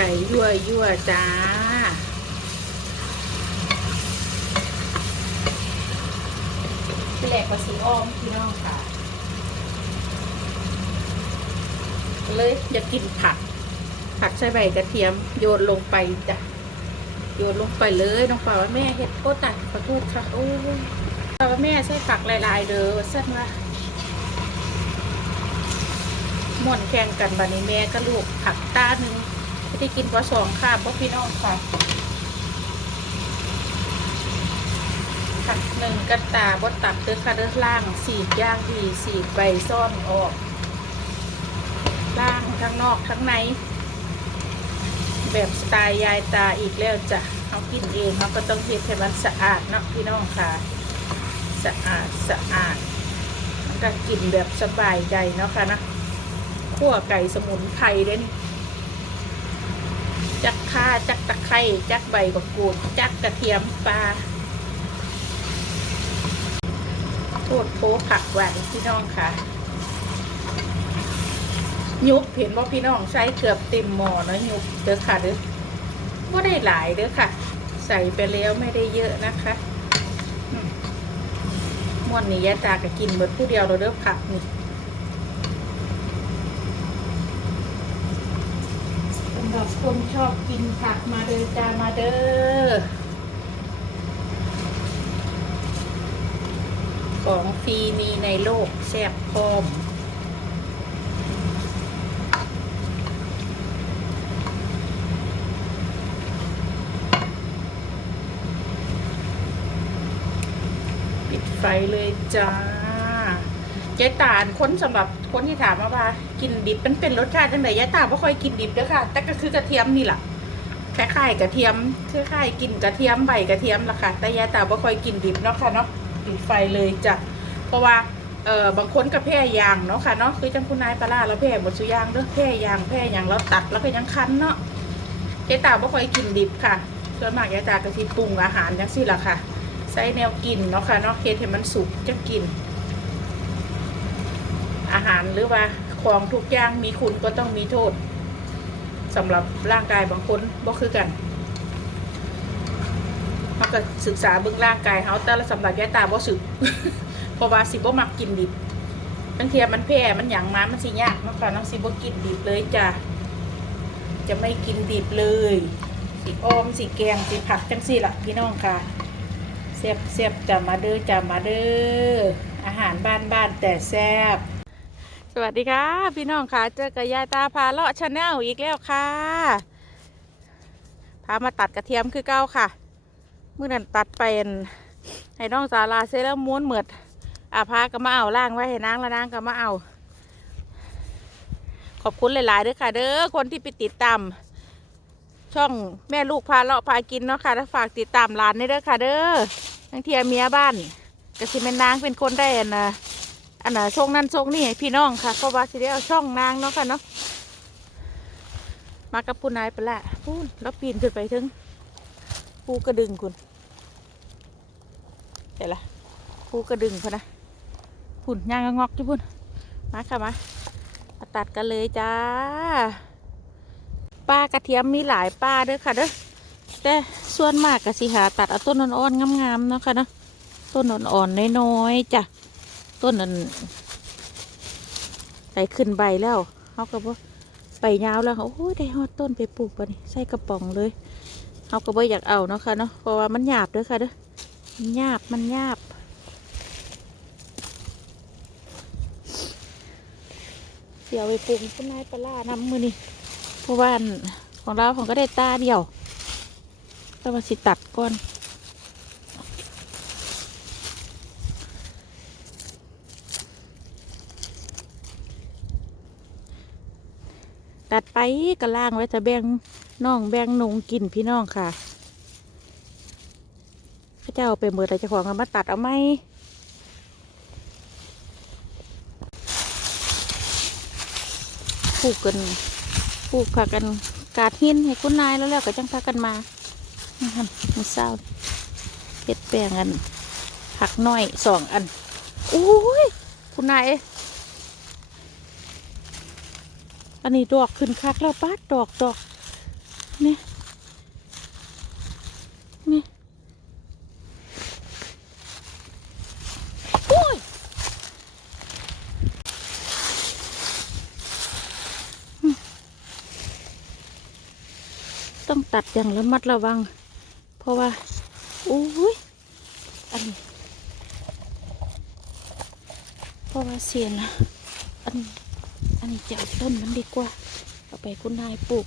ไก่ยั่วยั่วจ้า แหลกภาษีอ้อมพี่น้องค่ะ เลยอยากกินผัก ผักใส่ใบกระเทียมโยนลงไปจ้ะ โยนลงไปเลยน้องป่าว่าแม่เฮ็ดโคตรตัดขอโทษค่ะโอ้ยป่าว่าแม่ใส่ผักหลายๆเด้อสั้นว่าม่วนแข่งกันบัดนี้แม่ก็ลูกผักตาหนึ่ง ไม่กินเพราสองค่ะเพราะพี่น้องค่ะผักหนึ่งกระตาบดตับเด้อค่ะเด้อล่างสีกย่างดีสีใบซ่อนออกล่างทั้งนอกทั้งใน แบบสไตล์ยายตาอีกแล้วจ้ะเอากินเองเราก็ต้องเฮ็ดให้มันสะอาดเนาะพี่น้องค่ะสะอาดสะอาดก็กินแบบสบายใจเนาะค่ะนะขั่วไก่สมุนไพรเด้น จักข่าจักตะไคร้จักใบกะกูดจักกระเทียมปลาโทษโพผักหวานพี่น้องค่ะยุบเห็นว่าพี่น้องใช้เกือบเต็มหม้อนะยุบเด้อค่ะเด้อว่าได้หลายเด้อค่ะ ใส่ไปแล้วไม่ได้เยอะนะคะมม่วนนี้ยายตาก็กินเบิดผู้เดียวเราเด้อผักนี่สำห รับคนชอบกินผักมาเด้อจ้ามาเด้อของฟรีมีในโลกแซ่บพร้อมปิดไฟเลยจ้า ยายตาลคนสำหรับคนที่ถามมาว่า กินดิบเป็นเป็นรสชาติจังไดยายตาไม่ค่อยกินดิบเด้อค่ะ แต่ก็คือกระเทียมนี่แหละคล้ายๆกระเทียมคล้ายๆกินกระเทียมใบกระเทียมละค่ะ แต่ยายตาไม่ค่อยกินดิบเนาะค่ะเนาะปิดไฟเลยจ้ะเพราะว่าเออบางคนก็แพ้ยางเนาะค่ะเนาะคือจังคุณนายปลาร้าแล้วแพ้หมดสุยางเด้อแพ้ยางแพ้ยางแล้วตัดแล้วก็ยังคั้นเนาะยายตาไม่ค่อยกินดิบค่ะส่วนมากยายตาก็สิปรุงอาหารจังซี่ล่ะค่ะใส่แนวกินเนาะค่ะเนาะเฮ็ดให้มันสุกจะกิน อาหารหรือว่าของทุกอย่างมีคุณก็ต้องมีโทษสำหรับร่างกายบางคนบ่คือกันเขาก็ศึกษาเบื้องร่างกายเขาแต่ละสำหรับยายตาบ่สึกเพราะว่าสิบ่มักกินดิบบางเทียมันแพ้มันหยังมามันสิยากเนาะค่ะเน้องสิบ่กินดิบเลยจ้ะจะไม่กินดิบเลยสิออมสิแกงสิผักจังสี่ละพี่น้องค่ะเสียบเสียบจะมาเด้อจะมาเด้ออาหารบ้านบ้านแต่แซ่บ วัสดีค่ะ พี่น้องค่ะเจอกับยายตาพาเลาะชาแนลอีกแล้วค่ะ พามาตัดกระเทียมคือเก้าค่ะเมื่อนั้นตัดเป็นให้น้องสาลาเซเลอร์ม้วนเหมือดอาพาก็มาเอาล่างไว้ให้นางแล้วนางก็มาเอา ขอบคุณหลายๆเด้อค่ะ เด้อคนที่ไปติดตามช่องแม่ลูกพาเลาะพากินเนาะค่ะถ้าฝากติดตามร้านนี่เด้อค่ะ เด้อทั้งเทียเมียบ้านกระสิเป็นนางเป็นคนได้นน่ะ อันน่ะช่องนั้นช่องนี้ให้พี่น้องค่ะเพราะว่าสิได้เอาช่องนางเนาะค่ะเนาะมากับผู้นายไปละพูนแล้วปีนขึ้นไปถึงภูกระดึงคุณเห็นละภูกระดึงพะนะพุ่นย่างงอกที่พุ่นมาค่ะมามาตัดกันเลยจ้าป้ากระเทียมมีหลายป้าเด้อค่ะเด้อแต่ส่วนมากก็สิหาตัดเอาต้นอ่อนๆงามๆเนาะค่ะเนาะต้นอ่อนๆน้อยๆจ้ะ ต้นนั้นใส่ขึ้นใบแล้วเขาก็บ่ใบยาวแล้วโอ้ยได้ฮอดต้นไปปลูกปะนี่ใส่กระป๋องเลยเขาก็บ่อยากเอาเนาะค่ะเนาะเพราะว่ามันหยาบเด้อค่ะเด้อมันหยาบมันหยาบเดี๋ยวไปปลูกต้นไม้ปลาร้าน้ำมือนี่เพราะว่านของเราของก็ได้ตาเดียวแต่ว่าสิตัดก่อน ตัดไปกระล่างไว้จะแบ่งน้องแบ่งนุงกินพี่น้องค่ะพระเจ้าเอาไปเมื่อแต่เจ้าของเอามาตัดเอาไหมปลูกกันปลูกผักกันกาดหินให้คุณนายแล้วแล้วก็จังพากันมานี่ฮันมีเศร้าเห็ดแปลงอันผักน้อยสองอันโอ้ยคุณนายเอันนี้ดอกขึ้นคักแล้วป้าดอกดอกนี่นี่โอ้ยต้องตัดอย่างระมัดระวัง เพราะว่าโอ้ยอันนี้เพราะว่าเสียนะอันนี้ นนี้จะเอาต้นมันดีกว่า เอาไปคุณนายปลูก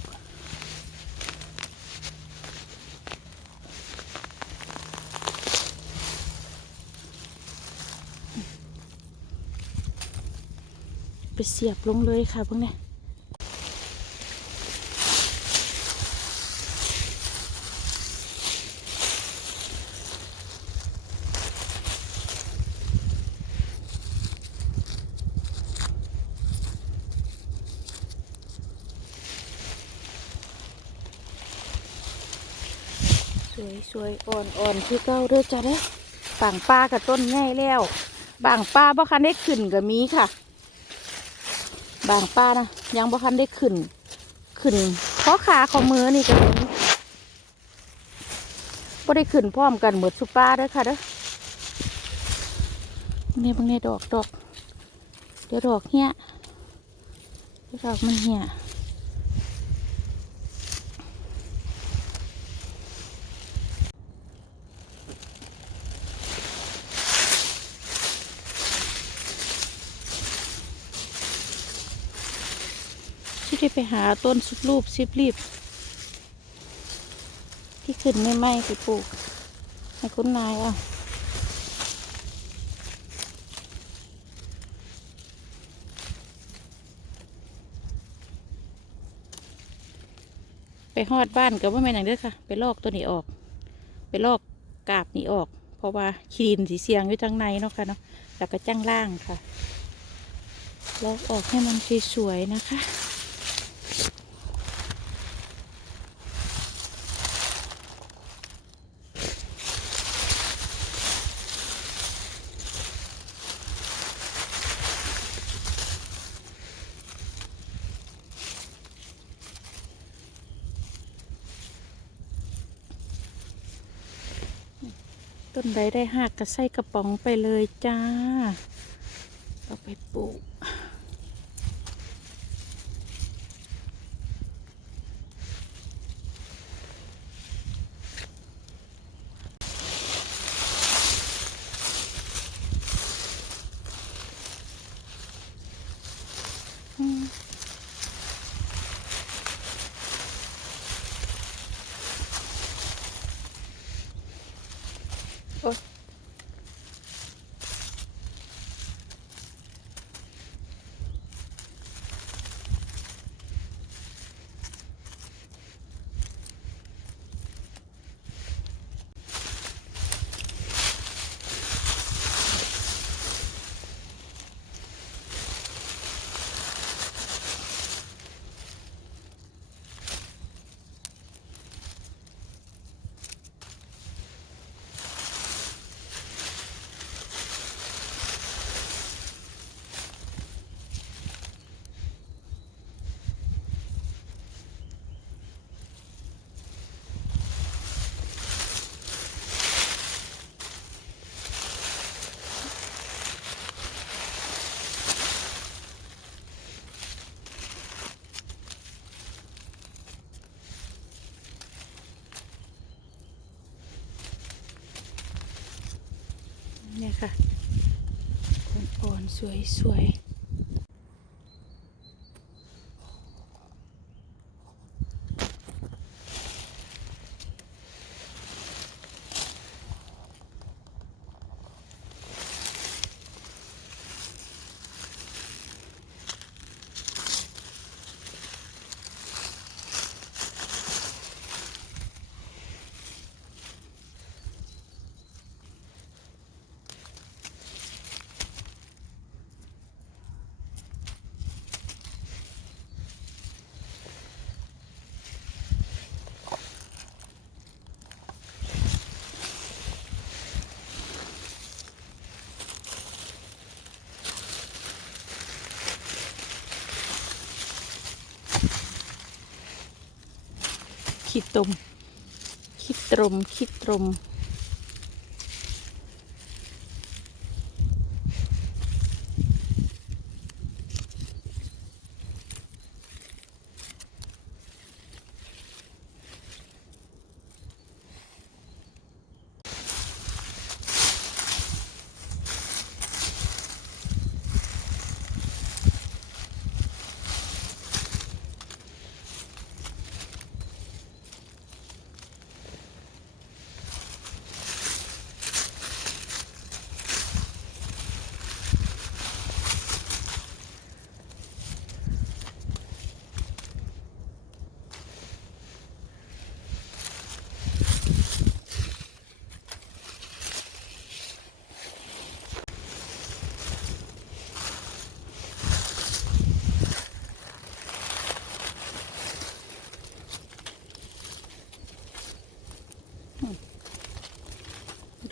ไปเสียบลงเลยค่ะพวกนี้ยสวยสวย อ่อนอ่อนคือเก้าเด้อจ้ะเด้อบางป้ากับต้นง่ายแล้ว บางป้าบ่คันได้ขึ้นก็มีค่ะ บางป้านะยังบ่คันได้ขึ้น ขึ้นเพราะขาขอมือนี่ก็มีบ่ได้ขึ้นพร้อมกันหมดสุป้าเด้อค่ะเด้อนี่บางเนี่ดอกดอกเดี๋ยวดอกเหี้ยเดี๋ยวดอกมันเหี้ย ได้ไปหาต้นสุดรูปซิบรีบ ที่ขึ้นไม่ไหม้ไปปลูกให้คุณนายอะไปฮอดบ้านกับว่าแม่นอย่างเด้อค่ะ ไปลอกตัวนี้ออก ไปลอกกาบนี้ออก เพราะว่าขีดินสีเสียงอยู่ทางในเนาะค่ะเนาะแล้วก็จ้างล่างค่ะลอกออกให้มันสวยๆนะคะ ดได้หักก็ใส่กระป๋องไปเลยจ้าเอาไปปลูกอืม ค่ะอ่อนๆสวยๆ คิดตรงคิดตรงคิดตรง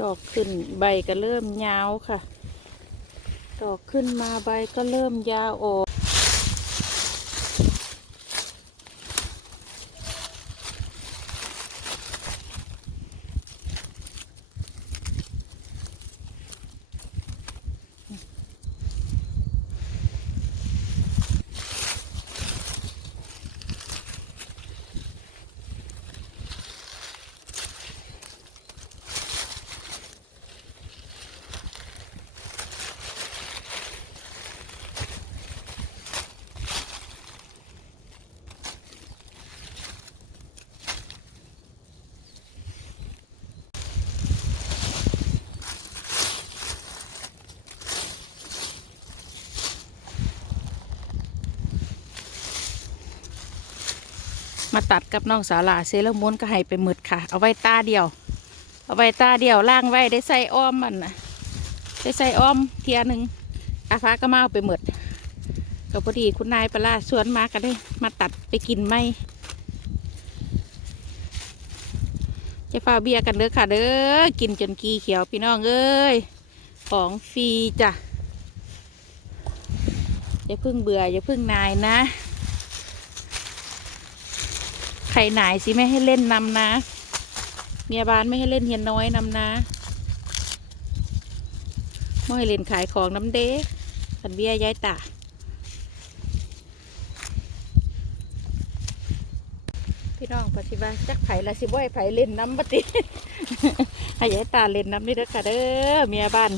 ดอกขึ้นใบก็เริ่มยาวค่ะ ดอกขึ้นมาใบก็เริ่มยาวออก มาตัดกับน้องสาวลาเซเลอร์มูนก็ให้ไปหมึดค่ะ เอาไว้ตาเดียว เอาไว้ตาเดียวล่างไว้ได้ใส่อ้อมมันนะได้ใส่อ้อมเทียหนึ่งอาฟ้าก็มาเอาไปหมดก็พอดีคุณนายปลาสวนมาก็ได้มาตัดไปกินไหมจะฟ้าเบียกันเด้อค่ะเด้อกินจนกีเขียวพี่น้องเอ้ยของฟรีจ้ะอย่าพึ่งเบื่ออย่าพึ่งนายนะ ใครหนายสิไม่ให้เล่นนำนะ เมียบ้านไม่ให้เล่นเฮียนน้อยนำนะไม่ให้เล่นขายของน้ำเด้สันเบียย้ายตาพี่น้องปฏิบัติจักไผ่ละสิบ่ให้ไผ่เล่นน้ำปฏิให้ย้ายตาเล่นน้ำนี่เด้อค่ะเด้อเมียบ้าน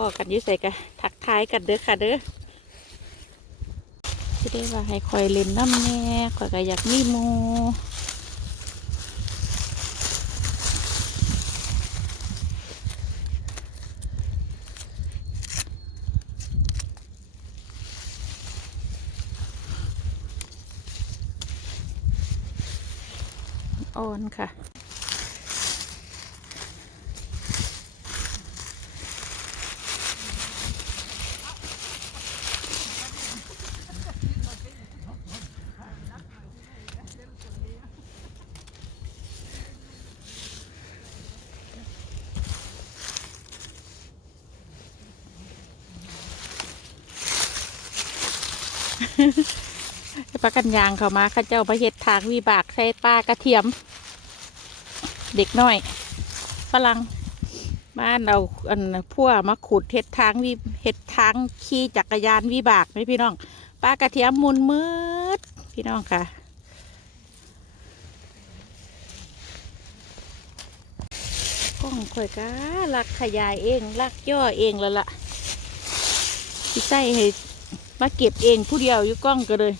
พ่อกันยุ่ใส่กันทักทายกันเด้อค่ะเด้อที่ได้ว่าให้คอยเล่นน้ำแน่คอยก็อยากมีหมูอ่อนค่ะ ปลากันยางเขามาเข้าเจ้ามาเห็ดทางวิบากใส่ปลากระเทียม เด็กน้อยฝรั่งบ้านเราอันพั่วมาขุดเห็ดทางวิเห็ดทางขี่จักรยานวิบากไหมพี่น้องปลากระเทียมมุนมืดพี่น้องค่ะกล้องข่อยก้าลักขยายเองลักย่อเองแล้วล่ะพี่ใส่ให้มาเก็บเองผู้เดียวอยู่กล้องก็เลย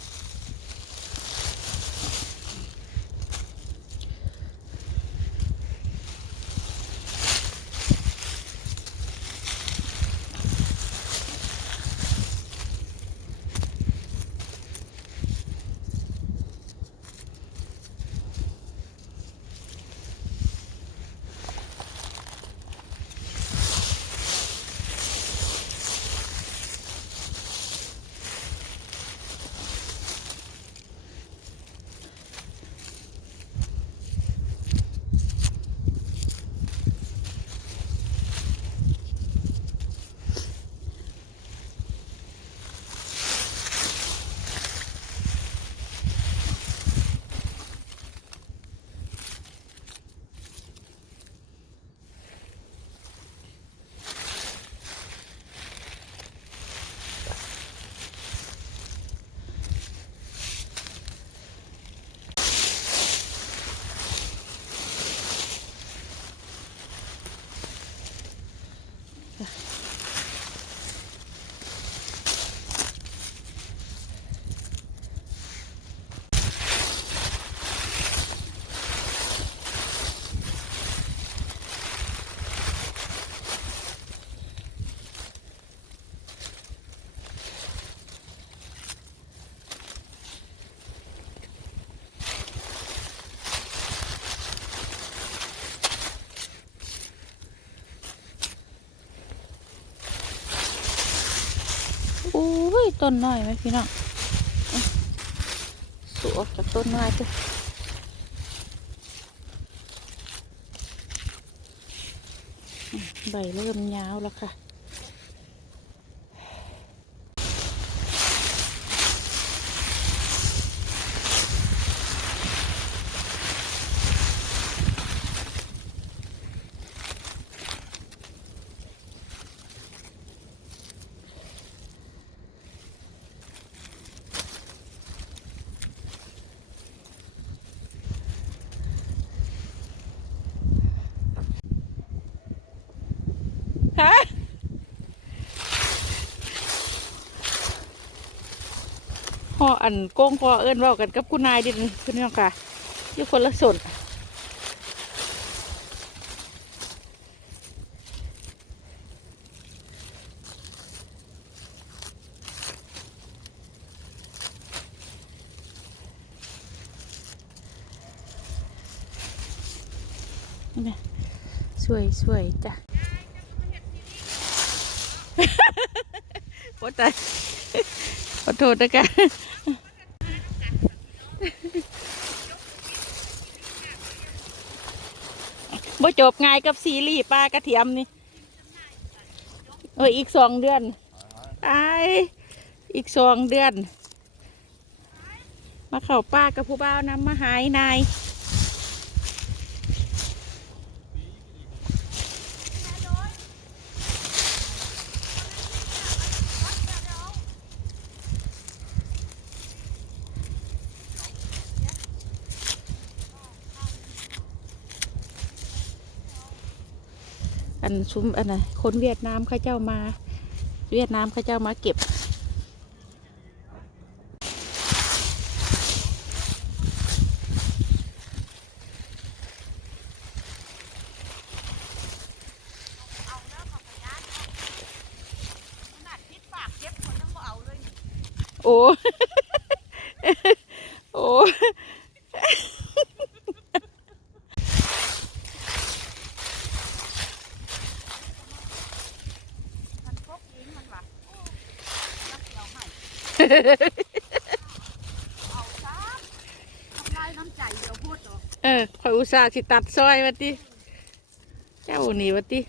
ต้นน้อยไหมพี่น้องสูออกจากต้นน้อยจ้ะใบเริ่มยาวแล้วค่ะ ฮะพ ออันโก้งพอเอิ้นเว่ากันกับคุณนายดินคุณน้องค่ะอยู่คนละส่วนนี่นะสวยสวยจ้ะโอ้ตายขอโทษนะคะ บ่จบง่ายกับซีรีส์ปลากระเทียมนี่โอ้ยอีกสองเดือนตายอีกสองเดือน มาเข่าป้ากับผู้บ่าวนำมาหายนาย ซุ้มอันไหนคนเวียดนามเขาเจ้ามา เวียดนามเขาเจ้ามาเก็บโอ้ โอ้ เออคอยอุตส่าห์สิตัดซอยวัติเจ้านี่วัติ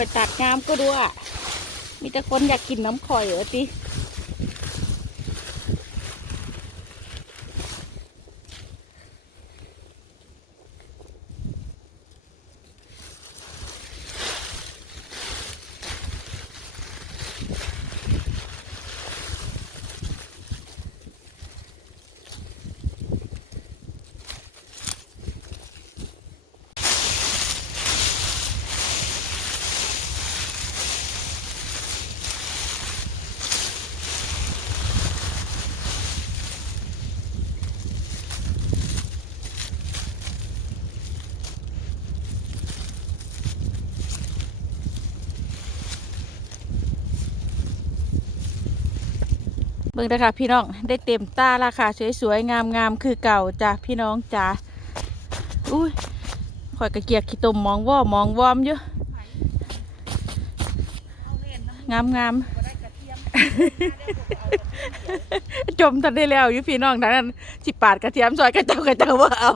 อยตัดงามก็ด้วยมีแต่คนอยากกินน้ำข่อยเหรอติ บิ่งนะคะพี่น้องได้เต็มตาราคาสวยๆงามๆคือเก่าจ้ะพี่น้องจ้ะอุ้ยข่อยกระเกียกขี้ตมมองว่อมองวอมอยู่งามงามจมทันได้แล้วอยู่พี่น้องนั้นสิปาดกระเทียมซอยกระเจ้ากระเจ้าว่าเอา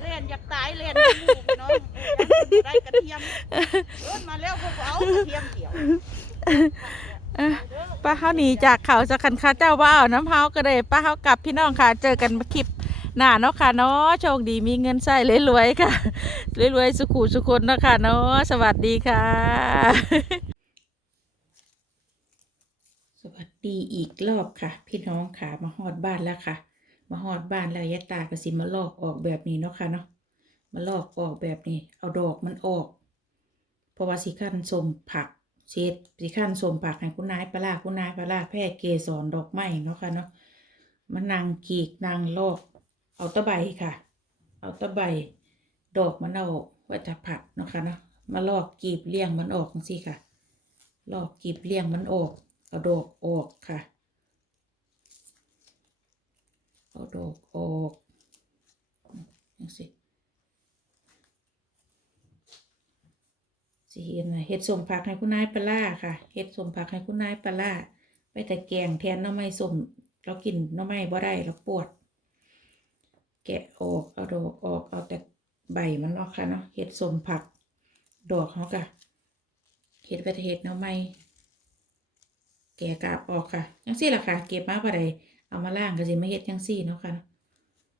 เล่นอยากตายเล่นน้ำหมูกเนาะเอออยากได้กระเทียมเอิ้นมาแล้วพวกเอากระเทียมเกี่ยว เออป้าเฮาหนีจากเขาจะคันคาเจ้าว่าน้ำเฮาก็เลยป้าเฮากลับพี่น้องค่ะเจอกันคลิปหน้าเนาะค่ะเนาะโชคดีมีเงินใช้รวยๆค่ะรวยๆสุขุสุคนเนาะค่ะเนาะสวัสดีค่ะ สวัสดีอีกรอบค่ะ พี่น้องค่ะมาฮอดบ้านแล้วค่ะ มาฮอดบ้านแล้วยายตาก็สิมาลอกออกแบบนี้เนาะค่ะเนาะมาลอกออกแบบนี้ เอาดอกมันออก เพราะว่าสิขั้นสมผัก เช็ดสิขั้นสมผักให้คุณนายปลาร้าคุณนายปลาร้าแพร่เกสรดอกไม้เนาะค่ะเนาะมันนางกีกนางลอก เอาตะไบค่ะ เอาตะไบดอกมันเอาไว้จะผักเนาะค่ะเนาะมาลอกกีบเลี่ยงมันออกจังซี่ค่ะ ลอกกีบเลี่ยงมันออก เอาดอกออกค่ะ เอาดอกออกจังซี่ สิเห็นเฮ็ดสมผักให้คุณนายปลาค่ะเฮ็ดสมผักให้คุณนายปลาไปแต่แกงแทนน้ำไม้สมเรากินน้ำไม้บ่ได้เราปวด แกะออกเอาดอกออกเอาแต่ใบมันเนาะค่ะเนาะเห็ดสมผัก ดอกเขากะเห็ดไปแต่เห็ดน้ำไม้แกะกาบออกค่ะยังซี่ล่ะค่ะ เก็บมาพอใดเอามาล่างก็สิมาเฮ็ดยังซี่เนาะค่ะ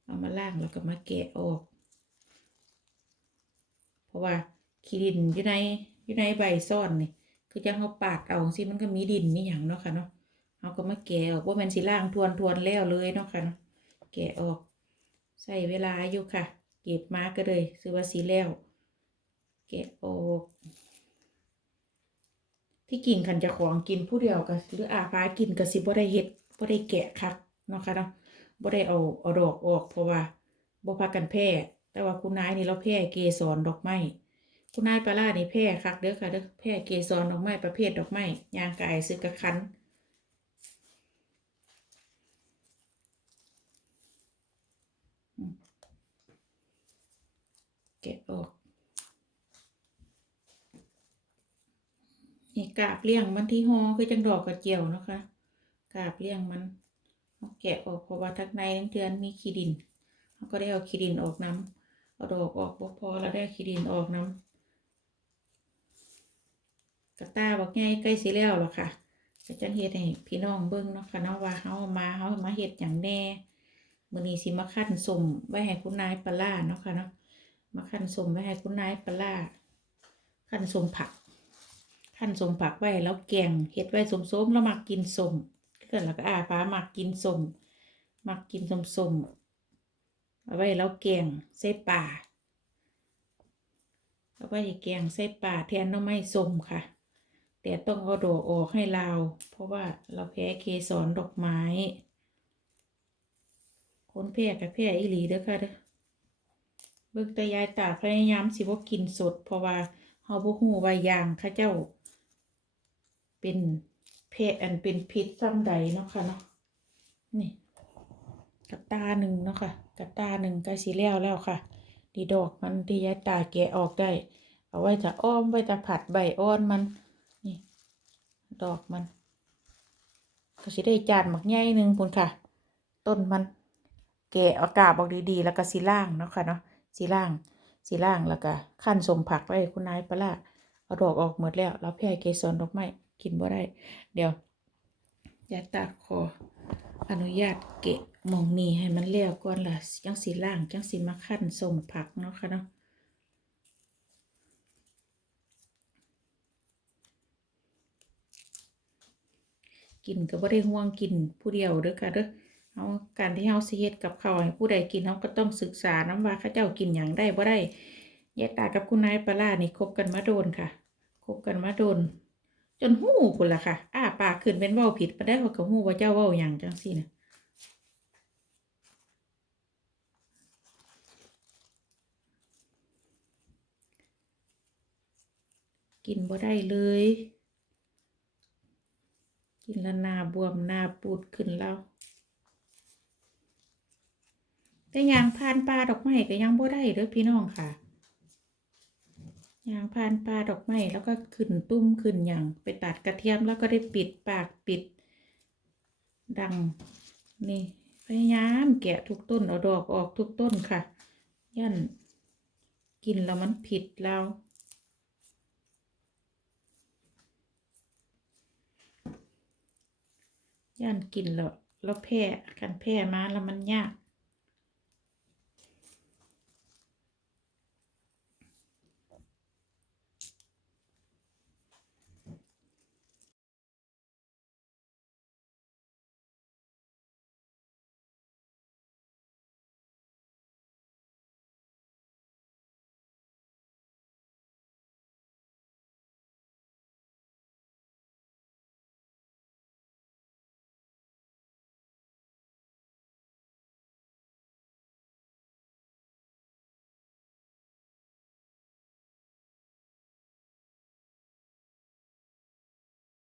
เอามาล่างแล้วก็มาแกะออก เพราะว่า ขี้ดินอยู่ในอยู่ในใบซ่อนนี่คือจังเขาปาดเอาสิมันก็มีดินมีหยังเนาะค่ะเนาะเอาก็มาแกะออกว่ามันสิล่างทวนทวนแล้วเลยเนาะค่ะเนาะแกะออกใส่เวลาอยู่ค่ะ เก็บมาก็เลยซื้อว่าสีแล้ว แกะออกที่กินคันจะของกินผู้เดียวก็หรืออาพากินก็สิบ่ได้เฮ็ดบ่ได้แกะคักเนาะค่ะเนาะบ่ได้เอาเอาดอกออกเพราะว่าบ่พากันแพร่แต่ว่าคุณนายนี่เราแพร่เกสรดอกไม้ คุณนายปลาร้านี่แพร่คักเด้อค่ะเด้อแพร่เกสรดอกไม้ประเภทดอกไม้ยางกายซื้อกระคันแกะออกนี่กาบเลี่ยงมันที่หอคือจังดอกกระเจียวนะคะกาบเลี่ยงมันเอาแกะออกเพราะว่าทักในทั้งเดือนมีขี้ดินเราก็ได้เอาขี้ดินออกน้ำเอาดอกออกบพอแล้วได้ขี้ดินออกน้ำ กระตาบอกง่ายใกล้สิแล้วล่ะค่ะจะจังเฮ็ดให้พี่น้องเบิ่งเนาะค่ะเนาะว่าเฮามาเฮามาเฮ็ดหยังแน่มื้อนี้สิมาคั้นสมไว้ให้คุณนายปลาร้าเนาะค่ะเนาะมาขั้นสมไว้ให้คุณนายปลาร้าขั้นสมผักขั้นสมผักไว้แล้วแกงเฮ็ดไว้สมๆแล้วมักกินสมเกิดแล้วก็อาป้ามักกินสมมักกินสมสมๆเอาไว้แล้วแกงใส่ป่าเอาไว้แกงใส่ป่าแทนน้ำไม้สมค่ะ แต่ต้องเอาดอกออกให้เรา เพราะว่าเราแพ้เกสรดอกไม้ คนแพ้กับแพ้อีหลีเด้อค่ะเด้อเบิ่งแต่ยายตาพยายามสิบ่กินสด เพราะว่าเฮาบ่ฮู้ว่ายางเขาเจ้า เป็นเพศอันเป็นพิษซ้ำใดเนาะค่ะเนาะนี่กระตาหนึ่งเนาะค่ะกระตาหนึ่งก็สิแล้วแล้วค่ะ ดีดอกมันที่ยายตาแกะออกได้ เอาไว้จะอ้อมไว้จะผัดใบอ่อนมัน ดอกมันก็สิได้จานหมักใหญ่หนึ่งพุ่นค่ะ ต้นมันแกะอากาบออกดีๆ แล้วก็สีล่างเนาะค่ะเนาะสีล่างสีล่างแล้วก็ขั้นสมผักไว้คุณนายปลาร้าเอาดอกออกหมดแล้วแล้วแพ่เกสรดอกไม้กินบ่ได้ เดี๋ยวยาตาขออนุญาตเกะมองนี้ให้มันแล้วก่อนล่ะจังสีล่างจังสีมาขั้นสมผักเนาะค่ะเนาะ กินก็บ่ได้ห่วงกินผู้เดียวเด้อค่ะเด้อเอาการที่เฮาสิเฮ็ดกับข้าวให้ผู้ใดกินเฮาก็ต้องศึกษานํว่าเขาเจ้ากินหยังได้บ่ได้ยายตากับคุณนายปลาร้านี่คบกันมาโดนค่ะคบกันมาโดน จนหู้พุ่นล่ะค่ะ อ้าปากขึ้นเป็นเว้าผิดบ่ได้เขาก็ฮู้ว่าเจ้าเว้าหยังจังซี่นะกินบ่ได้เลย กินแล้วหน้าบวมหน้าปูดขึ้นแล้วแต่ยางพานปลาดอกไม้ก็ยังบ่ได้เด้อพี่น้องค่ะยางพานปลาดอกไม้แล้วก็ขึ้นตุ้มขึ้นอย่างไปตัดกระเทียมแล้วก็ได้ปิดปากปิด ดังนี่พยายามแกะทุกต้นเอาดอกออกทุกต้นค่ะ ยันกินแล้วมันผิดเรา ย่านกินแล้วแล้วแพ้กันแพ้มาแล้วมันยาก